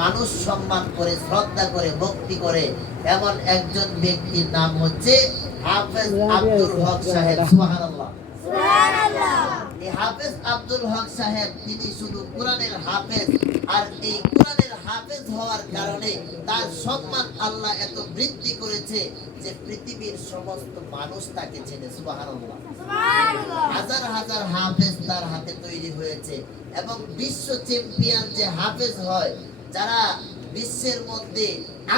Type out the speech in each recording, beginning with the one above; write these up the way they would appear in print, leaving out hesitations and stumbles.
মানুষ সম্মান করে, শ্রদ্ধা করে, ভক্তি করে এমন একজন ব্যক্তির নাম হচ্ছে হাফেজ আব্দুল হক সাহেব। সুবহানাল্লাহ, সুবহানাল্লাহ। এই হাফেজ আব্দুল হক সাহেব তিনি শুধু কোরআনের হাফেজ, আর এই কোরআনের হাফেজ হওয়ার কারণে তার সম্মান আল্লাহ এত বৃদ্ধি করেছে যে পৃথিবীর সমস্ত মানুষ তাকে চেনে। সুবহানাল্লাহ, সুবহানাল্লাহ। হাজার হাজার হাফেজ তার হাতে তৈরি হয়েছে এবং বিশ্ব চ্যাম্পিয়ন যে হাফেজ হয়, যারা বিশ্বের মধ্যে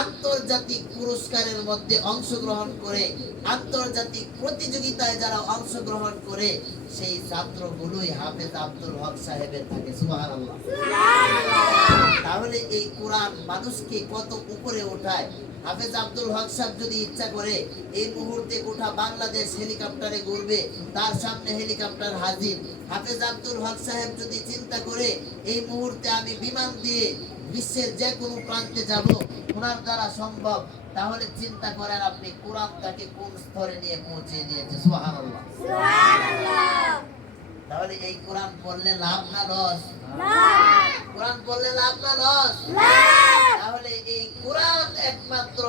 আন্তর্জাতিক পুরস্কারের মধ্যে অংশগ্রহণ করে, আন্তর্জাতিক প্রতিযোগিতায় যারা অংশগ্রহণ করে, সেই ছাত্রগুলোই হাফেজ আব্দুল হক সাহেবের থাকে। সুবহানাল্লাহ, সুবহানাল্লাহ। তাহলে এই কোরআন মানুষকে কত উপরে ওঠায়। হাফেজ আব্দুল হক সাহেব যদি ইচ্ছা করে এই মুহূর্তে গোটা বাংলাদেশ হেলিকপ্টারে ঘুরবে, তার সামনে হেলিকপ্টার হাজির। হাফেজ আব্দুল হক সাহেব যদি চিন্তা করে এই মুহূর্তে আমি বিমান দিয়ে বিশ্বের যে কোনো প্রান্তে যাব, ওনার দ্বারা সম্ভব, তাহলে চিন্তা করেন আপনি কোরআন তাকে কোন স্তরে নিয়ে পৌঁছে দিয়েছে। সুবহানাল্লাহ, সুবহানাল্লাহ। তাহলে এই কোরআন পড়লে লাভ না লস? লাভ। কোরআন পড়লে লাভ না লস? লাভ। তাহলে এই কোরআন একমাত্র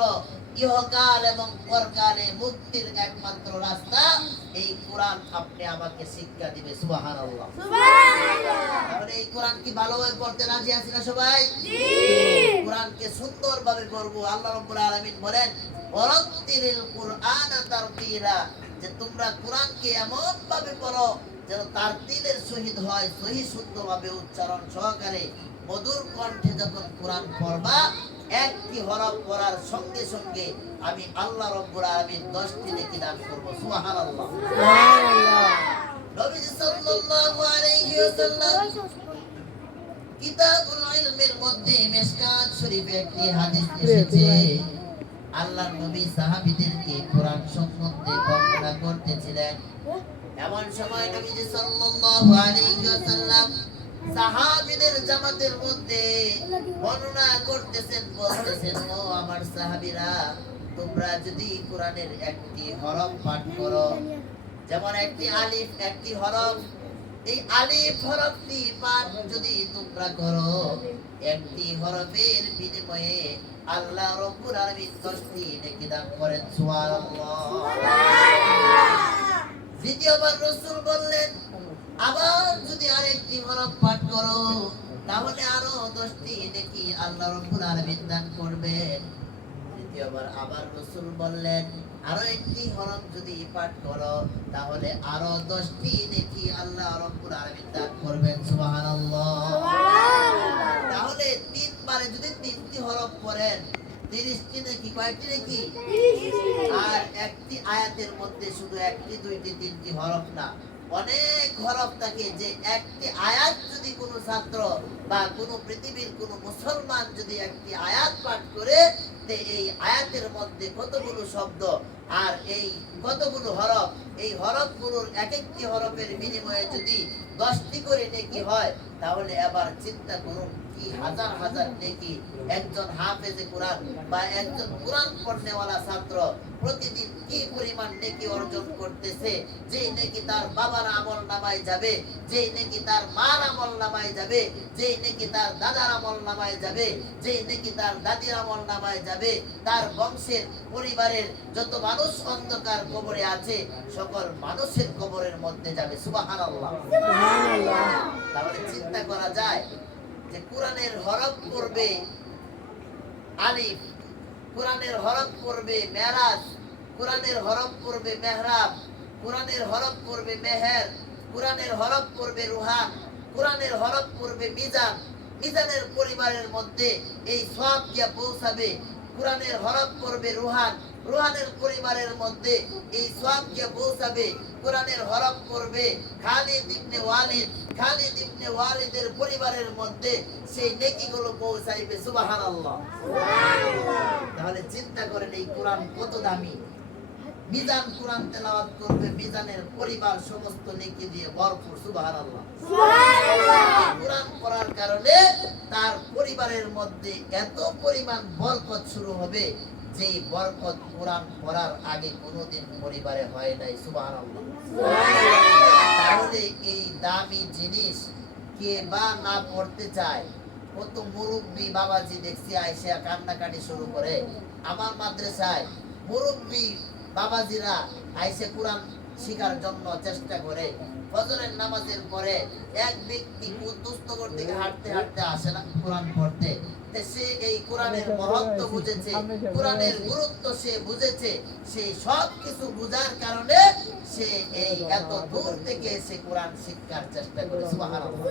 ইহকাল এবং পরকালে মুক্তির একমাত্র রাস্তা। এই কোরআন আপনি আমাকে শিক্ষা দিবে। সুবহানাল্লাহ, সুবহানাল্লাহ। তাহলে এই কোরআন কি ভালোভাবে পড়তে রাজি আছি না সবাই? জি। কোরআনকে সুন্দরভাবে পড়বো। আল্লাহ রাব্বুল আলামিন বলেন, ওয়ারাত্তিলিল কুরআনা তারতিলা, যে তোমরা কোরআনকে এমন ভাবে পড়ো যেন তারতিলের সহিত হয়, সহি শুদ্ধভাবে উচ্চারণ সহকারে মধুর কণ্ঠে যখন কোরআন পড়বা, একটি হরফ পড়ার সঙ্গে সঙ্গে আমি আল্লাহ রাব্বুল আলামিন 10টি নেকি দান করব। সুবহানাল্লাহ, সুবহানাল্লাহ। নবীজি সাল্লাল্লাহু আলাইহি ওয়াসাল্লাম কিতাবুল ইলমের মধ্যে মিশকাত শরীফে একটি হাদিস এসেছে। আল্লাহর নবী সাহাবীদেরকে কোরআন সম্বন্ধে বর্ণনা করতেছিলেন। এমন সময় নবীজি সাল্লাল্লাহু আলাইহি ওয়াসাল্লাম সাহাবীদের জামাতের মধ্যে বর্ণনা করতেছেন, বলতেছেন, ও আমার সাহাবীরা, তোমরা যদি কোরআনের একটি হরফ পাঠ করো, যেমন একটি আলিফ, একটি হরফ, এই আলিফ হরফটি পাঠ যদি তোমরা করো, একটি হরফের বিনিময়ে আল্লাহ রাব্বুল আলামিন 10টি নেকি দান করেন। সুবহানাল্লাহ, সুবহানাল্লাহ। দ্বিতীয়বার রাসূল বললেন, আবার যদি আরেকটি হরফ পাঠ করো, তাহলে আরো 10টি নেকি আল্লাহ রাব্বুল আলামিন দান করবেন। তৃতীয়বার আবার রাসূল বললেন, আরো একটি হরফ যদি পাঠ করো, তাহলে আরো 10টি নেকি আল্লাহ রাব্বুল আলামিন দান করবেন। সুবহানাল্লাহ, সুবহানাল্লাহ। তাহলে তিনবারে যদি 3টি হরফ পড়েন, 30টি নেকি, কয়টি নেকি? 30টি। আর একটি আয়াতের মধ্যে শুধু একটি, দুইটি, 3টি হরফ না, অনেক হরফ থাকে। যে একটি আয়াত যদি কোনো ছাত্র বা কোনো পৃথিবীর কোনো মুসলমান যদি একটি আয়াত পাঠ করে, তে এই আয়াতের মধ্যে কতগুলো শব্দ আর এই কতগুলো হরফ, এই হরফগুলোর এক একটি হরফের বিনিময়ে যদি 10টি করে নেকি হয়, তাহলে এবার চিন্তা করুন কি হাজার হাজার নেকি একজন হাফেজে কোরআন বা একজন কোরআন পড়নেওয়ালা ছাত্র প্রতিদিন কি পরিমাণ নেকি অর্জন করতেছে। যেই নেকি তার বাবার আমল নামায় যাবে, যেই নেকি তার মার আমল নামায় যাবে, যেই নেকি তার দাদার আমল নামায় যাবে, যেই নেকি তার দাদির আমল নামায় যাবে, তার বংশের পরিবারের যত মানুষ অন্ধকার কবরে আছে, সকল মানুষের কবরের মধ্যে যাবে। সুবহানাল্লাহ, সুবহানাল্লাহ। তাহলে চিন্তা করা যায় যে কোরআনের হরফ পড়বে আলিফ, কোরআনের হরফ পড়বে মেরাজ, কোরআনের হরফ পড়বে মেহরাব, কোরআনের হরফ পড়বে মেহের, কোরআনের হরফ পড়বে রুহান, কোরআনের হরফ পড়বে মিজান, মিজানের পরিবারের মধ্যে এই সওয়াব গিয়া পৌঁছাবে। কোরআনের হরফ পড়বে রুহান, রুহানের পরিবারের মধ্যে এই সওয়াব গিয়া পৌঁছাবে। কোরআনের হরফ পড়বে খালিদ ইবনে ওয়ালিদ, খালিদ ইবনে ওয়ালিদের পরিবারের মধ্যে সেই নেকিগুলো পৌঁছাইবে। সুবহানাল্লাহ, সুবহানাল্লাহ। তাহলে চিন্তা করেন এই কোরআন কত দামি। মিজান কোরআন তেলাওয়াত করবে, মিজানের পরিবার সমস্ত নেকি দিয়ে ভরপুর। সুবহানাল্লাহ, সুবহানাল্লাহ। কোরআন পড়ার কারণে তার পরিবারের মধ্যে এত পরিমাণ বরকত শুরু হবে, যেই বরকত কোরআন পড়ার আগে কোনোদিন পরিবারে হয় নাই। সুবহানাল্লাহ, সুবহানাল্লাহ। তাহলে এই দামি জিনিস কে বা না পড়তে চায়? কত মুরব্বী বাবাজি দেখছি আইসা কান্নাকাটি শুরু করে। আমার মাদ্রাসায় মুরব্বী বাবাজিরা আইসে কোরআন শিখার জন্য চেষ্টা করে। ফজরের নামাজের পরে এক ব্যক্তি দুস্থগর থেকে হাঁটতে হাঁটতে আসে না কোরআন পড়তে। সে এই কোরআনের মহত্ব বুঝেছে, কোরআনের গুরুত্ব সে বুঝেছে। সেই সব কিছু বুঝার কারণে সে এই এত দূর থেকে সে কোরআন শিক্ষার চেষ্টা করে। সুবহানাল্লাহ।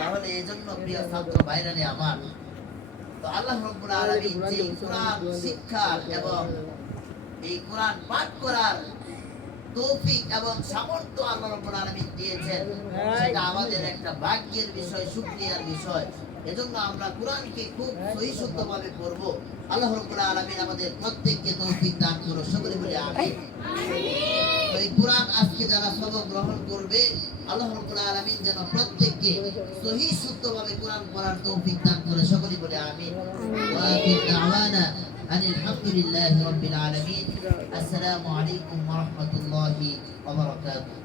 তাহলে এই জন্য প্রিয় ছাত্র ভাইরা আমার, তো আল্লাহ রাব্বুল আলামিন যে কোরআন শিক্ষার এবং এই কোরআন পাঠ করার তৌফিক এবং সামর্থ্য আল্লাহ রাব্বুল আলামিন দিয়েছেন, সেটা আমাদের একটা ভাগ্যের বিষয়, শুকরিয়ার বিষয়। এজন্য আমরা কোরআনকে খুব সহিষ্ণুভাবে পড়ব। আল্লাহ রাব্বুল আলামিন আমাদের প্রত্যেককে তৌফিক দান করুন, সকলে বলে আমিন। এই কোরআন আজকে যারা সবক গ্রহণ করবে, আল্লাহ রাব্বুল আলামিন যেন প্রত্যেককে সহিষ্ণুভাবে কোরআন পড়ার তৌফিক দান করে, সকলে বলে আমিন। ওয়া আখির দাওয়ানা আলহামদুলিল্লাহি রাব্বিল আলামিন। আসসালামু আলাইকুম ওয়া রাহমাতুল্লাহি ওয়া বারাকাতুহু।